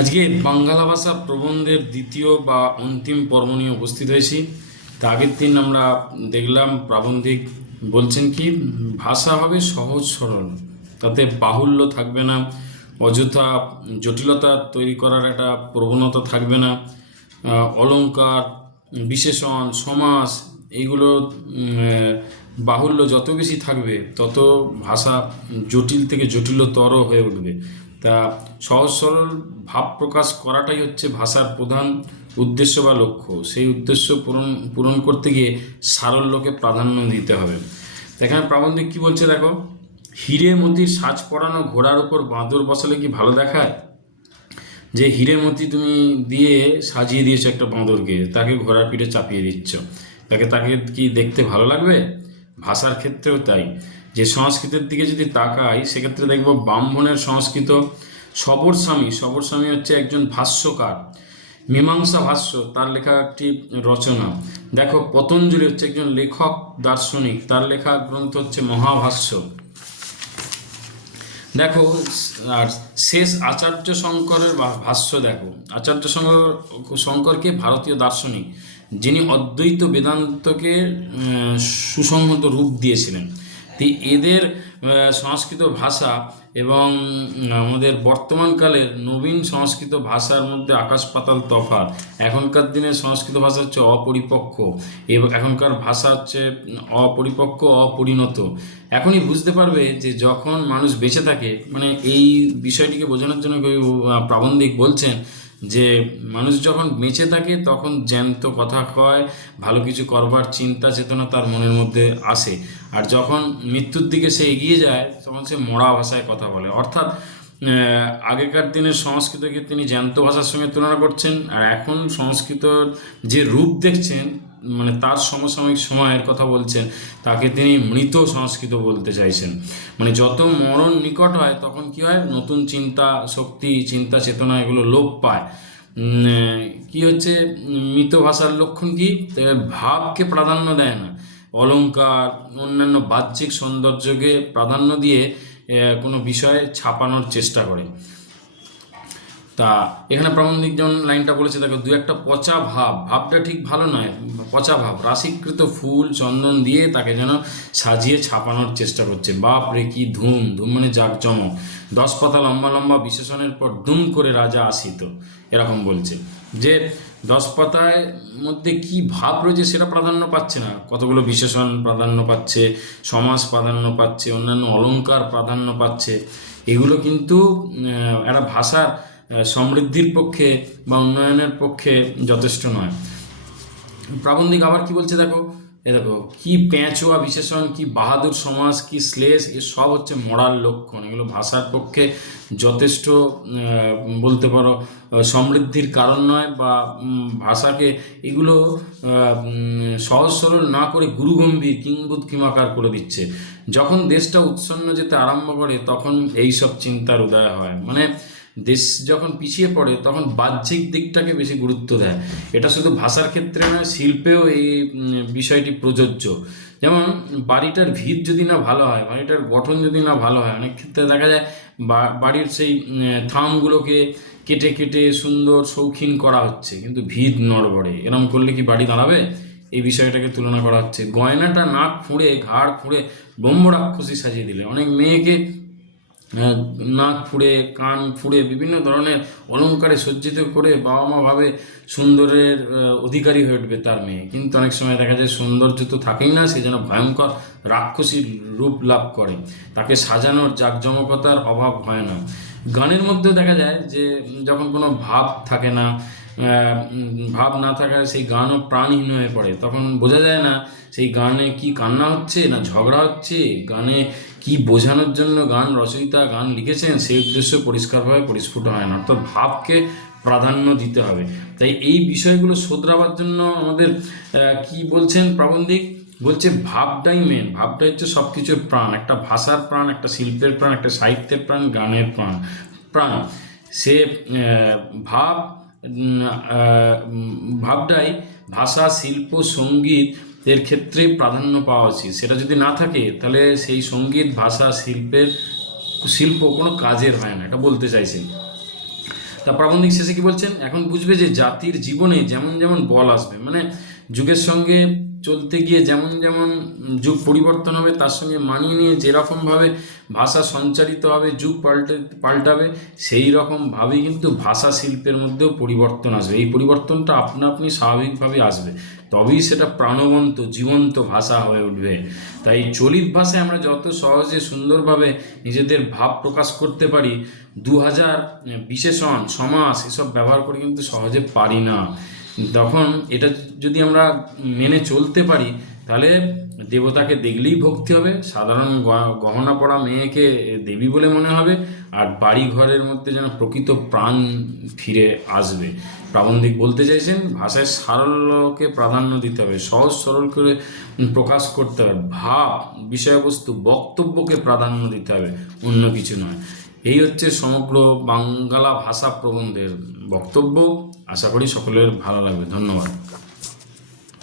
আজকে বাংলা ভাষা প্রবন্ধের দ্বিতীয় বা অন্তিম পর্ব নিয়ে উপস্থিত হয়েছি। তা আগের দিন আমরা দেখলাম প্রাবন্ধিক বলছেন কি, ভাষা হবে সহজ সরল, তাতে বাহুল্য থাকবে না, অযথা জটিলতা তৈরি করার একটা প্রবণতা থাকবে না অলঙ্কার বিশেষণ, সমাস, এইগুলো বাহুল্য যত বেশি থাকবে, তত ভাষা জটিল থেকে জটিলতর হয়ে উঠবে। তা সহজ সরল ভাব প্রকাশ করাটাই হচ্ছে ভাষার প্রধান উদ্দেশ্য বা লক্ষ্য। সেই উদ্দেশ্য পূরণ পূরণ করতে গিয়ে সারল্যকে প্রাধান্য দিতে হবে। এখানে প্রাবন্ধিক কি বলছে দেখো? হিরে মতির সাজ পরানো ঘোড়ার উপর বাঁদর বসালে কি ভালো দেখায়? যে হিরেমতি তুমি দিয়ে সাজিয়ে দিয়েছ একটা বাঁদরকে, তাকে ঘোড়ার পিঠে চাপিয়ে দিচ্ছ। তাকে তাকে কি দেখতে ভালো লাগবে? ভাষার ক্ষেত্রেও তাই। যে সংস্কৃতের দিকে যদি তাকাই, সেক্ষেত্রে দেখব ব্রাহ্মণের সংস্কৃত সবর স্বামী সবর স্বামী হচ্ছে একজন ভাষ্যকার, মীমাংসা ভাষ্য, তার লেখা একটি রচনা। দেখো, পতঞ্জলি হচ্ছে একজন লেখক দার্শনিক, তার লেখা গ্রন্থ হচ্ছে মহাভাষ্য। দেখো, আর শেষ আচার্য শঙ্করের ভাষ্য দেখো। আচার্য শঙ্কর শঙ্করকে ভারতীয় দার্শনিক। যিনি অদ্বৈত বেদান্তকে সুসংহত রূপ দিয়েছিলেন। তো এদের সংস্কৃত ভাষা এবং আমাদের বর্তমানকালের নবীন সংস্কৃত ভাষার মধ্যে আকাশ পাতাল তফাৎ। এখনকার দিনে সংস্কৃত ভাষা হচ্ছে অপরিপক্ক। এখনকার ভাষা হচ্ছে অপরিপক্ক, অপরিণত। এখনই বুঝতে পারবে যে যখন মানুষ বেঁচে থাকে মানে এই বিষয়টিকে বোঝানোর জন্য প্রাবন্ধিক বলছেন যে মানুষ যখন বেঁচে থাকে তখন জ্যান্ত কথা কয়, ভালো কিছু করবার চিন্তা চেতনা তার মনের মধ্যে আসে। আর যখন মৃত্যুর দিকে সে এগিয়ে যায়, তখন সে মরা ভাষায় কথা বলে। অর্থাৎ আগেকার দিনের সংস্কৃতকে তিনি জ্যান্ত ভাষার সঙ্গে তুলনা করছেন, আর এখন সংস্কৃতর যে রূপ দেখছেন মানে তার সমসাময়িক সময়ের কথা বলছেন, তাকে তিনি মৃত সংস্কৃত বলতে চাইছেন। মানে যত মরণ নিকট হয়, তখন কি হয়? নতুন চিন্তা শক্তি, চিন্তা চেতনা এগুলো লোপ পায়। কি হচ্ছে? মৃত ভাষার লক্ষণ কি? ভাবকে প্রাধান্য দেয় না। অলংকার অন্যান্য বাহ্যিক সৌন্দর্যকে প্রাধান্য দিয়ে কোনো বিষয়ে ছাপানোর চেষ্টা করে। তা এখানে প্রাবন্ধিক যেমন লাইনটা বলেছে, দেখো, দু একটা পচা ভাব, ভাবটা ঠিক ভালো নয়, পচা ভাব, রাশিকৃত ফুল চন্দন দিয়ে তাকে যেন সাজিয়ে ছাপানোর চেষ্টা করছে। বাপ রে, কি ধুম ধুম মানে জাঁকজমক। দশ পাতা লম্বা লম্বা বিশেষণের পর দুম করে রাজা আসিত, এরকম বলছে। যে দশ পাতায় মধ্যে কি ভাব রয়েছে সেটা প্রাধান্য পাচ্ছে না। কতগুলো বিশেষণ প্রাধান্য পাচ্ছে সমাজ প্রাধান্য পাচ্ছে, অন্যান্য অলংকার প্রাধান্য পাচ্ছে। এগুলো কিন্তু একটা ভাষার সমৃদ্ধির পক্ষে বা উন্নয়নের পক্ষে যথেষ্ট নয়। প্রাবন্ধিক আবার কি বলছে দেখো? এ দেখো, কি পেঁচোয়া বিশেষণ, কি বাহাদুর সমাজ, কি শ্লেষ, এ সব হচ্ছে মরার লক্ষণ। এগুলো ভাষার পক্ষে যথেষ্ট বলতে পারো সমৃদ্ধির কারণ নয় বা ভাষাকে এগুলো সহজ সরল না করে গুরুগম্ভীর, কিংবুদ, কিমাকার করে দিচ্ছে। যখন দেশটা উৎসন্ন যেতে আরম্ভ করে, তখন এই সব চিন্তার উদয় হয়। মানে দেশ যখন পিছিয়ে পড়ে, তখন বাহ্যিক দিকটাকে বেশি গুরুত্ব দেয়। এটা শুধু ভাষার ক্ষেত্রে নয়, শিল্পেও এই বিষয়টি প্রযোজ্য। যেমন বাড়িটার ভিত যদি না ভালো হয়, বাড়িটার গঠন যদি না ভালো হয়, অনেক ক্ষেত্রে দেখা যায় বাড়ির সেই থামগুলোকে কেটে কেটে সুন্দর শৌখিন করা হচ্ছে, কিন্তু ভিত নড়বড়ে। এরম করলে কি বাড়ি দাঁড়াবে? এই বিষয়টাকে তুলনা করা হচ্ছে। গয়নাটা নাক ফুঁড়ে ঘাড় ফুঁড়ে ব্রহ্ম রাক্ষসী সাজিয়ে দিলে। অনেক মেয়েকে নাক ফুঁড়ে, কান ফুঁড়ে বিভিন্ন ধরনের অলংকারে সজ্জিত করে বাবা মা ভাবে সুন্দরের অধিকারী হয়ে উঠবে তার মেয়ে। কিন্তু অনেক সময় দেখা যায় সৌন্দর্য তো থাকেই না, সে যেন ভয়ঙ্কর রাক্ষসীর রূপ লাভ করে। তাকে সাজানোর জাঁকজমকতার অভাব হয় না। গানের মধ্যেও দেখা যায় যে যখন কোনো ভাব থাকে না ভাব না থাকায় সেই গানও প্রাণহীন হয়ে পড়ে। তখন বোঝা যায় না সেই গানে কি কান্না হচ্ছে না ঝগড়া হচ্ছে? গানে কি বোঝানোর জন্য গান রচয়িতা গান লিখেছেন? সেই উদ্দেশ্য পরিষ্কারভাবে পরিস্ফুট হয় না। অর্থাৎ ভাবকে প্রাধান্য দিতে হবে। তাই এই বিষয়গুলো শোধরাবার জন্য আমাদের কি বলছেন প্রাবন্ধিক? বলছে ভাবটাই মেন ভাবটা হচ্ছে সব কিছুর প্রাণ। একটা ভাষার প্রাণ, একটা শিল্পের প্রাণ, একটা সাহিত্যের প্রাণ, গানের প্রাণ। প্রাণ। সে ভাব ভাবটাই ভাষা, শিল্প, সংগীত এর ক্ষেত্রে প্রাধান্য পাওয়া উচিত। সেটা যদি না থাকে, তাহলে সেই সংগীত, ভাষা, শিল্পের, শিল্প কোনো কাজের হয় না, এটা বলতে চাইছেন। তা প্রাবন্ধিক শেষে কি বলছেন? এখন বুঝবে যে জাতির জীবনে যেমন যেমন বল আসবে মানে যুগের সঙ্গে চলতে গিয়ে যেমন যেমন যুগ পরিবর্তন হবে, তার সঙ্গে মানিয়ে নিয়ে যেরকমভাবে ভাষা সঞ্চারিত হবে, যুগ পাল্টে, পাল্টাবে সেই রকমভাবেই কিন্তু ভাষা শিল্পের মধ্যেও পরিবর্তন আসবে। এই পরিবর্তনটা আপনা আপনি স্বাভাবিকভাবে আসবে। তবেই সেটা প্রাণবন্ত, জীবন্ত ভাষা হয়ে উঠবে। তাই চলিত ভাষায় আমরা যত সহজে সুন্দরভাবে নিজেদের ভাব প্রকাশ করতে পারি দু হাজার বিশেষণ, সমাস, এসব ব্যবহার করে কিন্তু সহজে পারি না। তখন এটা যদি আমরা মেনে চলতে পারি, তাহলে দেবতাকে দেখলেই ভক্তি হবে। সাধারণ গহনা পড়া মেয়েকে দেবী বলে মনে হবে। আর বাড়ি ঘরের মধ্যে যেন প্রকৃত প্রাণ ফিরে আসবে। প্রাবন্ধিক বলতে চাইছেন, ভাষায় সারল্যকে প্রাধান্য দিতে হবে। সহজ সরল করে প্রকাশ করতে হবে। ভাব, বিষয়বস্তু, বক্তব্যকে প্রাধান্য দিতে হবে। অন্য কিছু নয়। এই হচ্ছে সমগ্র বাংলা ভাষা প্রবন্ধের বক্তব্য। আশা করি সকলের ভালো লাগবে। ধন্যবাদ।